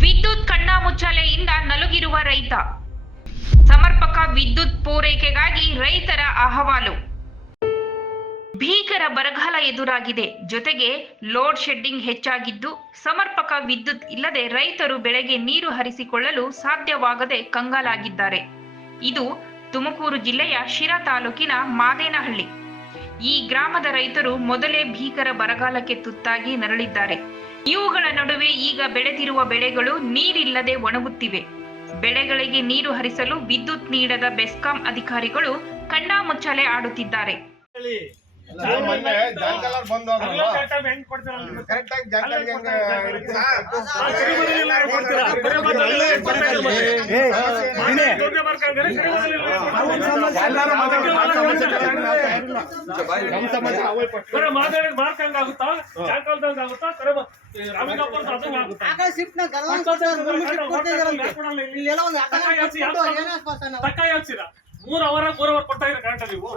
ವಿದ್ಯುತ್ ಕಣ್ಣಾಮುಚ್ಚಾಲೆಯಿಂದ ನಲುಗಿರುವ ರೈತ. ಸಮರ್ಪಕ ವಿದ್ಯುತ್ ಪೂರೈಕೆಗಾಗಿ ರೈತರ ಅಹವಾಲು. ಭೀಕರ ಬರಗಾಲ ಎದುರಾಗಿದೆ. ಜೊತೆಗೆ ಲೋಡ್ ಶೆಡ್ಡಿಂಗ್ ಹೆಚ್ಚಾಗಿದ್ದು, ಸಮರ್ಪಕ ವಿದ್ಯುತ್ ಇಲ್ಲದೆ ರೈತರು ಬೆಳೆಗೆ ನೀರು ಹರಿಸಿಕೊಳ್ಳಲು ಸಾಧ್ಯವಾಗದೆ ಕಂಗಾಲಾಗಿದ್ದಾರೆ. ಇದು ತುಮಕೂರು ಜಿಲ್ಲೆಯ ಶಿರಾ ತಾಲೂಕಿನ ಮಾದೇನಹಳ್ಳಿ. ಈ ಗ್ರಾಮದ ರೈತರು ಮೊದಲೇ ಭೀಕರ ಬರಗಾಲಕ್ಕೆ ತುತ್ತಾಗಿ ನರಳಿದ್ದಾರೆ. ಇವುಗಳ ನಡುವೆ ಈಗ ಬೆಳೆದಿರುವ ಬೆಳೆಗಳು ನೀರಿಲ್ಲದೆ ಒಣಗುತ್ತಿವೆ. ಬೆಳೆಗಳಿಗೆ ನೀರು ಹರಿಸಲು ವಿದ್ಯುತ್ ನೀಡದ ಬೆಸ್ಕಾಂ ಅಧಿಕಾರಿಗಳು ಕಣ್ಣಾಮುಚ್ಚಾಲೆ ಆಡುತ್ತಿದ್ದಾರೆ. ಮಾತಾಡಿದ್ ಮಾರ್ಕಂಗ್ ಆಗುತ್ತಾ ಜಾಕಲ್ದಂಗ್ ಆಗುತ್ತಾ ಕರೆ ರಾಮಿಗಪ್ಪ ಅದಂಗ್ ಆಗುತ್ತಾ ಆಕಳ ಶಿಫ್ಟ್ನ ಮೂರ್ ಅವರ ಮೂರ್ ಅವರ್ ಕೊಡ್ತಾ ಇದ್ರೆ ಕರೆಂಟ್ ನೀವು.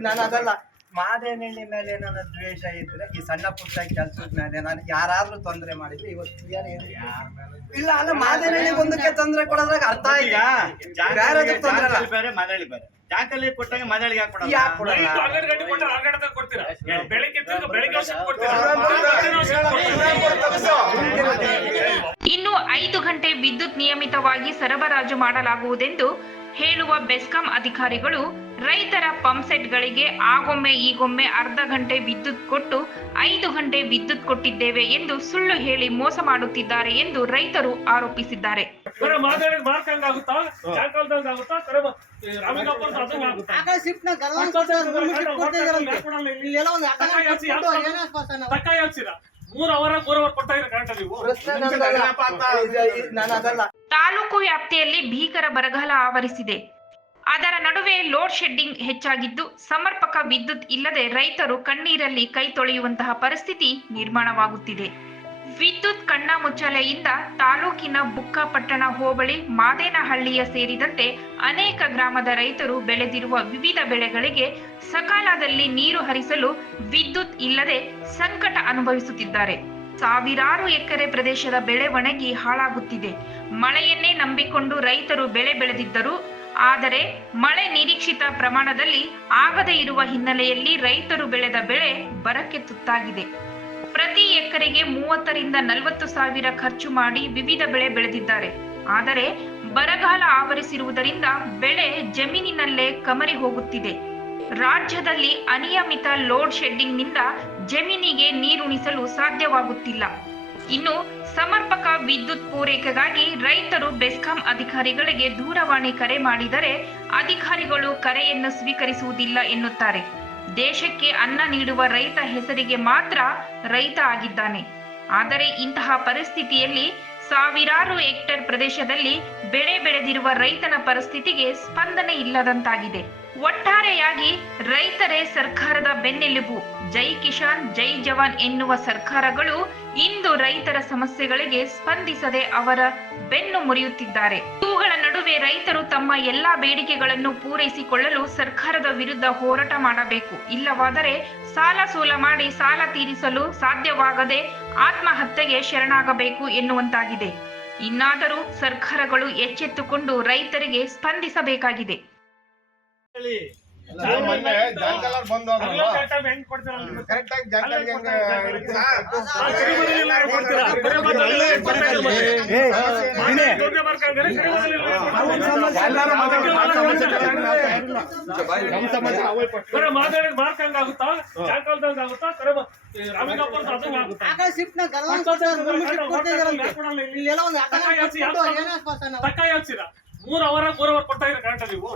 ನಾನು ಅದಲ್ಲ. ಮಾದೇನಹಳ್ಳಿ ಮೇಲೆ ಏನಾದ್ರು ದ್ವೇಷ ಇದ್ರೆ ಈ ಸಣ್ಣ ಪುಟ್ಟ ಕೆಲ್ಸದ ಮೇಲೆ ನಾನು ಯಾರಾದ್ರೂ ತೊಂದರೆ ಮಾಡಿದ್ರೆ ಇವತ್ತು ಇಲ್ಲ ಅಲ್ಲ ಮಾದೇನಹಳ್ಳಿ ಒಂದಕ್ಕೆ ತೊಂದರೆ ಕೊಡೋದ್ರಾಗ ಅರ್ಥ ಇಲ್ಲ ಆಯ್ತಾ ಬೇರೆ ತೊಂದರೆ ಬೇರೆ ಮದಳಿ ಬೇರೆ. ಕೊಟ್ಟಾಗ ಮದಳಿಗೆ ಯಾಕೆ ಕೊಡಲ್ಲ? ಯಾಕ್ ಕೊಡಲ್ಲ? ನೈಟ್ ಹನ್ನೆರಡು ಗಂಟೆ ಕೊಟ್ಟರೆ ಹನ್ನೆರಡು ಗಂಟೆ ಕೊಡ್ತೀರಾ? ಬೆಳಿಗ್ಗೆ ಎದ್ದಾಗ ಬೆಳಿಗ್ಗೆ shift ಕೊಡ್ತೀರಾ? ಇವ್ರೇನ್ ಕೊಡ್ತಾರೆ? ಮಧ್ಯಾಹ್ನ shift ಕೊಡ್ತೀರಾ? ಇನ್ನು ಐದು ಗಂಟೆ ವಿದ್ಯುತ್ ನಿಯಮಿತವಾಗಿ ಸರಬರಾಜು ಮಾಡಲಾಗುವುದೆಂದು ಹೇಳುವ ಬೆಸ್ಕಾಂ ಅಧಿಕಾರಿಗಳು ರೈತರ ಪಂಪ್ಸೆಟ್ಗಳಿಗೆ ಆಗೊಮ್ಮೆ ಈಗೊಮ್ಮೆ ಅರ್ಧ ಗಂಟೆ ವಿದ್ಯುತ್ ಕೊಟ್ಟು ಐದು ಗಂಟೆ ವಿದ್ಯುತ್ ಕೊಟ್ಟಿದ್ದೇವೆ ಎಂದು ಸುಳ್ಳು ಹೇಳಿ ಮೋಸ ಮಾಡುತ್ತಿದ್ದಾರೆ ಎಂದು ರೈತರು ಆರೋಪಿಸಿದ್ದಾರೆ. ತಾಲೂಕು ವ್ಯಾಪ್ತಿಯಲ್ಲಿ ಭೀಕರ ಬರಗಾಲ ಆವರಿಸಿದೆ. ಅದರ ನಡುವೆ ಲೋಡ್ ಶೆಡ್ಡಿಂಗ್ ಹೆಚ್ಚಾಗಿದ್ದು ಸಮರ್ಪಕ ವಿದ್ಯುತ್ ಇಲ್ಲದೆ ರೈತರು ಕಣ್ಣೀರಲ್ಲಿ ಕೈ ತೊಳೆಯುವಂತಹ ಪರಿಸ್ಥಿತಿ ನಿರ್ಮಾಣವಾಗುತ್ತಿದೆ. ವಿದ್ಯುತ್ ಕಣ್ಣಾಮುಚ್ಚಾಲೆಯಿಂದ ತಾಲೂಕಿನ ಬುಕ್ಕಾಪಟ್ಟಣ ಹೋಬಳಿ ಮಾದೇನಹಳ್ಳಿಯ ಸೇರಿದಂತೆ ಅನೇಕ ಗ್ರಾಮದ ರೈತರು ಬೆಳೆದಿರುವ ವಿವಿಧ ಬೆಳೆಗಳಿಗೆ ಸಕಾಲದಲ್ಲಿ ನೀರು ಹರಿಸಲು ವಿದ್ಯುತ್ ಇಲ್ಲದೆ ಸಂಕಟ ಅನುಭವಿಸುತ್ತಿದ್ದಾರೆ. ಸಾವಿರಾರು ಎಕರೆ ಪ್ರದೇಶದ ಬೆಳೆ ಒಣಗಿ ಹಾಳಾಗುತ್ತಿದೆ. ಮಳೆಯನ್ನೇ ನಂಬಿಕೊಂಡು ರೈತರು ಬೆಳೆ ಬೆಳೆದಿದ್ದರು ಆದರೆ ಮಳೆ ನಿರೀಕ್ಷಿತ ಪ್ರಮಾಣದಲ್ಲಿ ಆಗದೇ ಇರುವ ಹಿನ್ನೆಲೆಯಲ್ಲಿ ರೈತರು ಬೆಳೆದ ಬೆಳೆ ಬರಕ್ಕೆ ತುತ್ತಾಗಿದೆ. ಪ್ರತಿ ಎಕರೆಗೆ ಮೂವತ್ತರಿಂದ ನಲವತ್ತು ಸಾವಿರ ಖರ್ಚು ಮಾಡಿ ವಿವಿಧ ಬೆಳೆ ಬೆಳೆದಿದ್ದಾರೆ. ಆದರೆ ಬರಗಾಲ ಆವರಿಸಿರುವುದರಿಂದ ಬೆಳೆ ಜಮೀನಿನಲ್ಲೇ ಕಮರಿ ಹೋಗುತ್ತಿದೆ. ರಾಜ್ಯದಲ್ಲಿ ಅನಿಯಮಿತ ಲೋಡ್ ಶೆಡ್ಡಿಂಗ್ನಿಂದ ಜಮೀನಿಗೆ ನೀರುಣಿಸಲು ಸಾಧ್ಯವಾಗುತ್ತಿಲ್ಲ. ಇನ್ನು ಸಮರ್ಪಕ ವಿದ್ಯುತ್ ಪೂರೈಕೆಗಾಗಿ ರೈತರು ಬೆಸ್ಕಾಂ ಅಧಿಕಾರಿಗಳಿಗೆ ದೂರವಾಣಿ ಕರೆ ಮಾಡಿದರೆ ಅಧಿಕಾರಿಗಳು ಕರೆಯನ್ನು ಸ್ವೀಕರಿಸುವುದಿಲ್ಲ ಎನ್ನುತ್ತಾರೆ. ದೇಶಕ್ಕೆ ಅನ್ನ ನೀಡುವ ರೈತ ಹೆಸರಿಗೆ ಮಾತ್ರ ರೈತ ಆಗಿದ್ದಾನೆ. ಆದರೆ ಇಂತಹ ಪರಿಸ್ಥಿತಿಯಲ್ಲಿ ಸಾವಿರಾರು ಹೆಕ್ಟೇರ್ ಪ್ರದೇಶದಲ್ಲಿ ಬೆಳೆ ಬೆಳೆದಿರುವ ರೈತನ ಪರಿಸ್ಥಿತಿಗೆ ಸ್ಪಂದನೆ ಇಲ್ಲದಂತಾಗಿದೆ. ಒಟ್ಟಾರೆಯಾಗಿ ರೈತರೇ ಸರ್ಕಾರದ ಬೆನ್ನೆಲುಬು. ಜೈ ಕಿಸಾನ್, ಜೈ ಜವಾನ್ ಎನ್ನುವ ಸರ್ಕಾರಗಳು ಇಂದು ರೈತರ ಸಮಸ್ಯೆಗಳಿಗೆ ಸ್ಪಂದಿಸದೆ ಅವರ ಬೆನ್ನು ಮುರಿಯುತ್ತಿದ್ದಾರೆ. ಇವುಗಳ ನಡುವೆ ರೈತರು ತಮ್ಮ ಎಲ್ಲಾ ಬೇಡಿಕೆಗಳನ್ನು ಪೂರೈಸಿಕೊಳ್ಳಲು ಸರ್ಕಾರದ ವಿರುದ್ಧ ಹೋರಾಟ ಮಾಡಬೇಕು. ಇಲ್ಲವಾದರೆ ಸಾಲ ಸೂಲ ಮಾಡಿ ಸಾಲ ತೀರಿಸಲು ಸಾಧ್ಯವಾಗದೆ ಆತ್ಮಹತ್ಯೆಗೆ ಶರಣಾಗಬೇಕು ಎನ್ನುವಂತಾಗಿದೆ. ಇನ್ನಾದರೂ ಸರ್ಕಾರಗಳು ಎಚ್ಚೆತ್ತುಕೊಂಡು ರೈತರಿಗೆ ಸ್ಪಂದಿಸಬೇಕಾಗಿದೆ. ನಾವು ಮೊನ್ನೆ ಬಂದು ಹೋದ್ರಲ್ವಾ? ಹೆಂಗ್ ಕೊಡ್ತೀರಾ ನೀವು? ಕರೆಕ್ಟ್ ಆಗಿ ಜಾಂಕಲ್ಗೆ ಹೆಂಗೆ ಇರುತ್ತೆ? ಕೊಡ್ತೀರಾ ಬರೀ ಮಾತಾಡಿದ್ ಮಾತಾಡಿದ್ ದೊಡ್ಡ ಮಾರ್ಕಂಗ್ ಅಂದ್ರೆ ಕರೆ ಎಲ್ಲರೂ ಮಾತಾಡಿ- ನಮ್ಮ ಸಮಸ್ಯೆ ಅವೇ ಪಟ್ಟು. ಬರೀ ಮಾತಾಡಿದ್ ಮಾರ್ಕಂಗ್ ಆಗುತ್ತಾ ಜಾಕಲ್ದಂಗ್ ಆಗುತ್ತಾ ಕರೆ ರಾಮಿಗಪ್ಪ ಮೂರ್ ಅವರ ಮೂರ್ ಅವರ್ ಕೊಡ್ತಾ ಇದ್ರೆ ಕರೆಂಟ್ ನೀವು.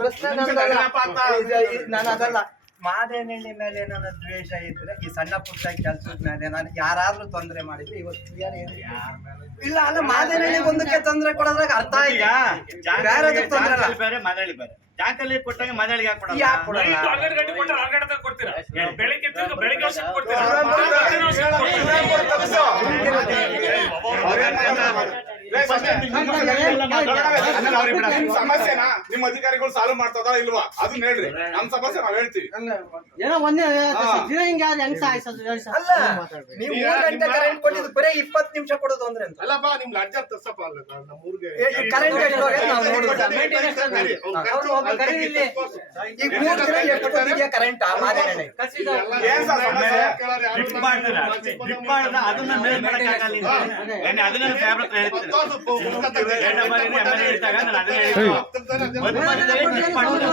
ನಾನು ಅದಲ್ಲ. ಮಾದೇನಹಳ್ಳಿ ಮೇಲೆ ಏನಾದ್ರು ದ್ವೇಷ ಇದ್ರೆ ಈ ಸಣ್ಣ ಪುಟ್ಟ ಕೆಲ್ಸದ ಮೇಲೆ ನಾನು ಯಾರಾದ್ರೂ ತೊಂದರೆ ಮಾಡಿದ್ರೆ ಇವತ್ತು ಇಲ್ಲ ಅಲ್ಲ ಮಾದೇನಹಳ್ಳಿ ಒಂದಕ್ಕೆ ತೊಂದರೆ ಕೊಡೋದ್ರಾಗ ಅರ್ಥ ಈಗ ಆಯ್ತಾ ಬೇರೆ ತೊಂದರೆ ಬೇರೆ ಮದಳಿ ಬೇರೆ. ಜಾಕಲ್ಲಿ ಕೊಟ್ಟಾಗ ಮದಳಿಗೆ ಯಾಕೆ ಕೊಡಲ್ಲ ಯಾಕ್ ಹನ್ನೆರಡು ಗಂಟೆ ಕೊಟ್ಟರೆ ಹನ್ನೆರಡು ಗಂಟೆ ಕೊಡ್ತೀರಾ? ಬೆಳಿಗ್ಗೆ ಎದ್ದಾಗ ಬೆಳಿಗ್ಗೆ shift ಕೊಡ್ತೀರಾ. ಸಮಸ್ಯೆನ? ನಿಮ್ ಅಧಿಕಾರಿಗಳು ಸಾಲ್ವ್ ಮಾಡ್ತದ ಇಲ್ವಾ? ಅದನ್ನ ಹೇಳ್ರಿ. ನಮ್ ಸಮಸ್ಯೆ ನಾವ್ ಹೇಳ್ತೀವಿ. ಏನೋ ಒಂದೇ ದಿನ ಹಿಂಗೆ ಆದ್ರೆ ಹೆಂಗ್ ಸಾಯ್ಸೋದು? ಹೇಳಿ ಸರ್. ಅಲ್ಲ ನೀವು ಮೂರ್ ಗಂಟೆ ಕರೆಂಟ್ ಕೊಟ್ಟಿದ್ದು ಬರೀ ಇಪ್ಪತ್ತು ನಿಮಿಷ ಕೊಡೋದು ಅಂದ್ರೆ ಅಂತ ಅಲ್ಲಪ್ಪ ನಿಮ್ ಲೆಡ್ಜರ್ ತರ್ಸಪ್ಪ ಅಲ್ಲ ಕರೆಂಟ್ ಎಷ್ಟು ಹೋಗಿದೆ ನಾವು ನೋಡುದು. ಅವ್ರು ಒಬ್ಬ ಕರೀರಿ ಇಲ್ಲಿ. ಈಗ ಮೂರ್ ದಿನ ಎಷ್ಟು ಕೊಟ್ಟಿದ್ಯಾ ಕರೆಂಟ್ ಅದನ್ನ ಅದನ್ನ ಹೇಳ್ತೀನಿ ಎರಡನೇ ಬಾರಿ ಎಮ್ ಎಲ್ ಎ ಇದ್ದಾಗ ನಾನು ಅದನ್ನ ಹೇಳಿದ್ದು ಒಂದು ಮಧ್ಯದಲ್ಲಿ ಲಿಫ್ಟ್ ಮಾಡಿದ್ರ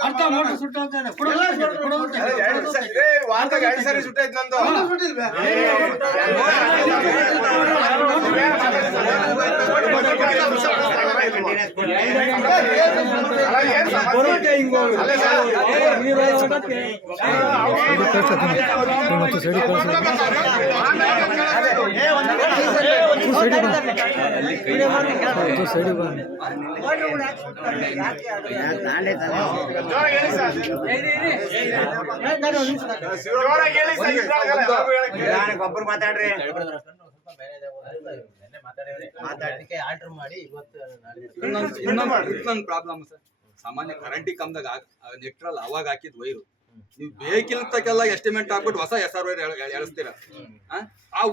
ಅರ್ಥ ಮೋಟರ್ ಸುಟ್ಟು ಅಂತಾನೆ ಕೊಡು ಕೊಡು ಅಂತ ಅರೆ, ಎರಡ್ ಸ- ಏ, ವಾರದಾಗ ಎರಡ್ ಸರಿ ಸುಟ್ಟೈತ್ ನಂದು ಸರ್, ಮಾತಾಡ್ರಿ ಯಾರಿಗೂ ಹೇಳಕ್ಕೆ. ಮಾಡಿ ಇನ್ನೊಂದು ಪ್ರಾಬ್ಲಮ್ ಸರ್. ಸಾಮಾನ್ಯ ಕರೆಂಟ್ ಕಮ್ದಾಗ ನೆಟ್ರಲ್ ಅವಾಗ ಹಾಕಿದ್ ವೈರು. ನೀವು ಬೇಕಿಲ್ತಕ್ಕೆಲ್ಲ ಎಸ್ಟಿಮೇಟ್ ಹಾಕ್ಬಿಟ್ಟು ಹೊಸ ಎಸ್ ಆರ್ ವೈರ್ ಎಳಿಸ್ತೀರ ಆ?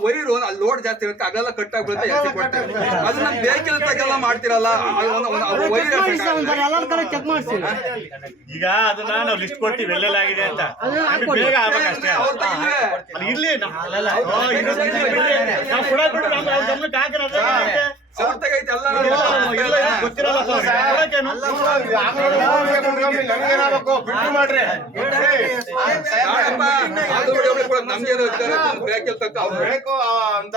ವೈರು ಅಲ್ಲಿ ಲೋಡ್ ಜಾಸ್ತಿ ಇರುತ್ತೆ ಅದೆಲ್ಲ ಕಟ್ ಆಗ್ಬಿಡುತ್ತೆ ಅದನ್ನ ಬೇಕಿಲ್ತಕ್ಕೆಲ್ಲ ಮಾಡ್ತಿರಲ್ಲ ವೈರ್ ಎಲ್ಲರ ಕಡೆ ಚೆಕ್ ಮಾಡಿಸಿ. ಈಗ ಅದನ್ನ ನಾವು ಲಿಸ್ಟ್ ಕೊಡ್ತೀವಿ ಅಂತ. ಅದನ್ನ ಅದು ಹಾಕ್ಕೊಡಿ. ಬೇಗ ಆಗ್ಬೇಕಷ್ಟೇ ಅಲ್ಲಿ ಇರ್ಲಿ ನಾವು- ಓ, ಇರೋದು ಇರ್ಲಿ ಬಿಡಿ. ನಾವು ಕೊಡೋದ್ ಬಿಡು, ನಮ್ಮ ಗಮನಕ್ಕೆ ಹಾಕಿದ್ರೆ ಅದೇ ಆಗುತ್ತೆ. ಸೌತೆಗೈತೆ ಎಲ್ಲ ಇಲ್ಲ, ಇಲ್ಲ, ಇಲ್ಲ, ಗೊತ್ತಿರಲ್ಲ ಸರ್. ಕೊಡಕ್ಕೇನು? ನಮ್ಗೇನಾಗಬೇಕು ಬಿಟ್ಟು ಮಾಡ್ರಿ ಯಾಕಪ್ಪ? ಅದು ಬಿಡಿ, ಒಬ್ಳು ಕೂಡ ನಮ್ಗೆ ಏನು ಅಧಿಕಾರ ಇತ್ತು, ಬೇಕಿಲ್ತಕ್ಕ ಅವ್ರು ಬೇಕು ಆ, ಅಂತ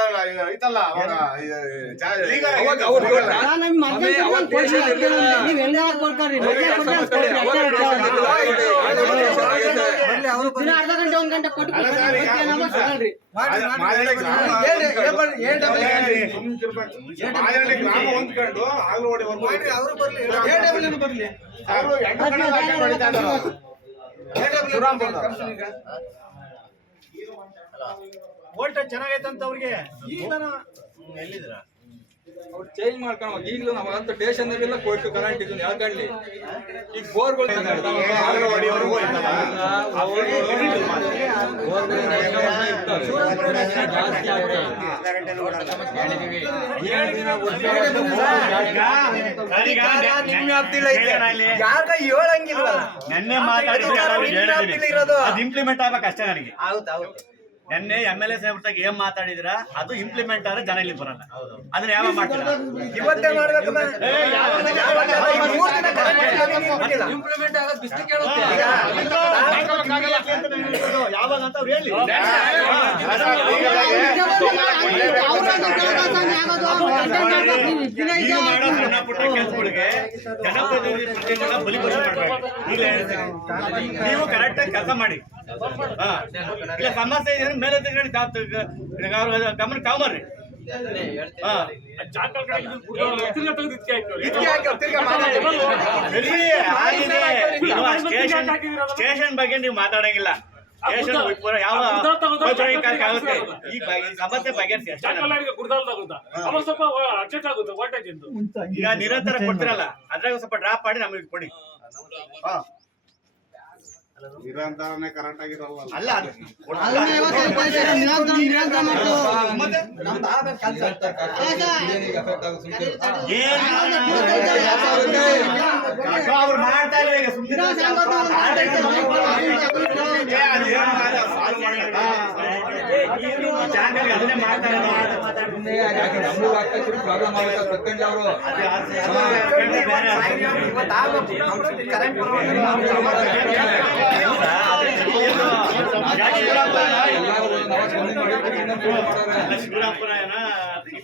ಐತಲ್ಲ ಅವಾಗ ಇದು, ಜಾ- ಈಗ ಅವಾಗ ಅವ್ರು ಹೋಗಲ್ಲ. ಕೊಟ್ಟ- ನಿಮ್ ಮಧ್ಯ ಆಮೇಲೆ ಅವಾಗ ಕೊಡ್ಸಿ ದೇಶ ಅಷ್ಟೇ ಇರ್ಲಿಲ್ಲ. ನೀವ್ ಹೆಂಗಾರ ಕೊಡ್ತಾರ್ರಿ ಮೊದ್ಲೇ ಕೊಡ್ರಿ ಅಂತ ಕೊಡ್ರಿ, ಅವಾಗ ಅಷ್ಟೇ ದೇಶ ಇರ್ಲಿಲ್ಲ. ಹೇಳ್ತಾರೆ. ಆಗ ದೇಶ ಆಗೈತೆ. ದಿನ ಅರ್ಧ ಗಂಟೆ ಒಂದ್ ಗಂಟೆ ಕೊಟ್ಟು ಅಲ್ಲ ಗ್ರಾಮ ಗ್ರಾಮ ಹೊಂದ್ಕೊಂಡು ಅವರು ಬರ್ಲಿ. ವೋಲ್ಟೇಜ್ ಚೆನ್ನಾಗೈತೆ ಅಂತ ಅವ್ರಿಗೆ? ಅವ್ರು ಚೇಂಜ್ ಮಾಡ್ಕೊಂಡು ಈಗಲೂ ನಮಗಂತ ಸ್ಟೇಷನ್ ಎಲ್ಲ ಕೊಟ್ಟು ಕರೆಂಟ್ ಇದನ್ನ ಹೇಳ್ಕೊಳ್ಳಿ ಈಗ ಬೋರ್ಗಳು ನೆನ್ನೆ ಇರೋದು. ಅದು ಇಂಪ್ಲಿಮೆಂಟ್ ಆಗ್ಬೇಕು ಅಷ್ಟೇ ನನಗೆ ಹೌದೌದು ನೆನ್ನೆ ಎಂ ಎಲ್ ಎ ಸಾಹೇಬ್ರಾಗ ಏನ್ ಮಾತಾಡಿದ್ರ? ಅದು ಇಂಪ್ಲಿಮೆಂಟ್ ಆದ್ರೆ ಜನ ಇಲ್ಲಿ ಬರಲ್ಲ. ಅದನ್ನ ಯಾವ ಮಾಡ್ತೀರಾ? ಇವತ್ತೇ ಮಾಡ್ಬೇಕು ಬಾ. ಏ, ಯಾವಾಗ- ಅಂತ ಅವ್ರು ಹೇಳಿ. ಈಗ ಮಾಡೋ ಸಣ್ಣ ಪುಟ್ಟ ಕೆಲಸಗಳಿಗೆ ಬಲಿಪಶು ಹೇಳ್ತೀನಿ ನೀವು ಕರೆಕ್ಟ್ ಆಗಿ ಕೆಲಸ ಮಾಡಿ. ಹಾ. ಇಲ್ಲ ಸಮಸ್ಯೆ ಇದೆ ಮೇಲೆ ಗಮನ ಕಾಮರ್ರಿ. ಹಾ. ಸ್ಟೇಷನ್ ಬಗ್ಗೆ ನೀವು ಮಾತಾಡಂಗಿಲ್ಲ. ಈಗ ನಿರಂತರ ಕೊಡ್ತಿರಲ್ಲ ಅದ್ರಾಗ ಸ್ವಲ್ಪ ಡ್ರಾಪ್ ಮಾಡಿ ನಮಗೆ ಕೊಡಿ. ನಿರಂತರನೇ ಕರೆಂಟ್ ಆಗಿರಲ್ಲ ಅಲ್ಲ ಅವ್ರು ಮಾಡ್ತಾ ಇಲ್ಲ ಈಗ ಅದನ್ನೇ ಮಾಡ್ತಾ ಪ್ರಾಬ್ಲಮ್ ಆಗುತ್ತೆ ಪ್ರಕಂಡ್ ಅವರು ಅದು ಆ ಸಮಸ್ಯೆ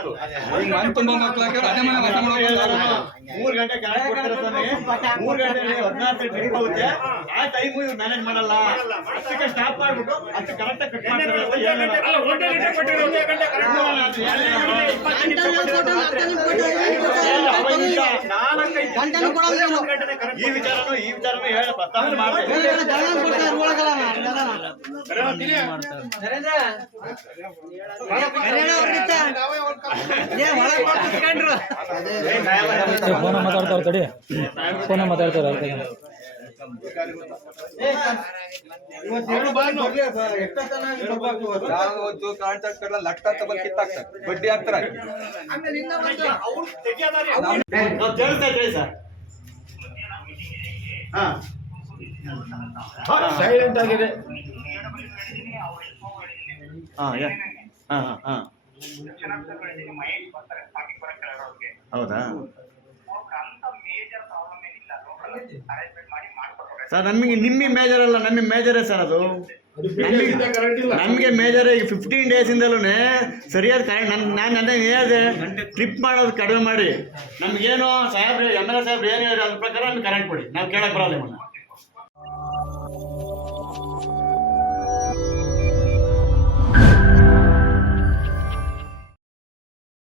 ಇತ್ತು ಈಗ ಮನೆ ತುಂಬಾ ಮಕ್ಕಳು ಹಾಕಿದ್ರೆ ಅದೇ ಮನೆ ಮಾಡೋದು ಮೂರ್ ಗಂಟೆ ಮೂರ್ ಗಂಟೆ ಹದಿನಾರು ಹೋಗುತ್ತೆ ಆ ಟೈಮ್ ಇವ್ರು ಮ್ಯಾನೇಜ್ ಮಾಡಲ್ಲ ಅಷ್ಟಕ್ಕೆ ಸ್ಟಾಪ್ ಮಾಡ್ಬಿಟ್ಟು ಅಷ್ಟು ಕರೆಕ್ಟ್ ಕಟ್ ಮಾಡ್ತಾರೆ ಈ ವಿಚಾರನು ಈ ವಿಚಾರನು ಹೇಳಿ ಪ್ರಸ್ತಾವನೆ ಫೋನ್ ಮಾತಾಡ್ತಾರ ತಡಿ. ಫೋನ್ ಮಾತಾಡ್ತಾರ ಯಾವತ್ತು ಕಾಂಟ್ರಾಕ್ಟ್ ಕಡ್ಲ ಲಟ್ಟ ತಬಲ್ ಕಿತ್ತಾಕ್ತಾರೆ ಬಡ್ಡಿ ಹಾಕ್ತಾರೆ ಸೈಲೆಂಟ್ ಆಗಿದೆ ಹಾ ಹಾ ಹಾ ಹೌದಾ ಸರ್ ನಮಗೆ ನಿಮ್ಮ ಮೇಜರ್ ಅಲ್ಲ ನಮಗೆ ಮೇಜರೇ ಸರ್ ಅದು. ನಮಗೆ ನಮಗೆ ಮೇಜರ್ ಈಗ ಫಿಫ್ಟೀನ್ ಡೇಸಿಂದಲೂ ಸರಿಯಾದ ಕರೆಂಟ್ ನನ್ ನಾನು ನನ್ನ ಹೇಳಿದೆ? ಟ್ರಿಪ್ ಮಾಡೋದು ಕಡಿಮೆ ಮಾಡಿ. ನಮಗೇನು ಸಾಹೇಬ್ರೆ ಎಂ ಎಲ್ ಎ ಸಾಹೇಬ್ರು ಏನು ಹೇಳಿ ಅದ್ರ ಪ್ರಕಾರ ನಮ್ಗೆ ಕರೆಂಟ್ ಕೊಡಿ. ನಾವು ಕೇಳಕ್ಕೆ ಬರಲ್ಲ ನಿಮ್ಮನ್ನ.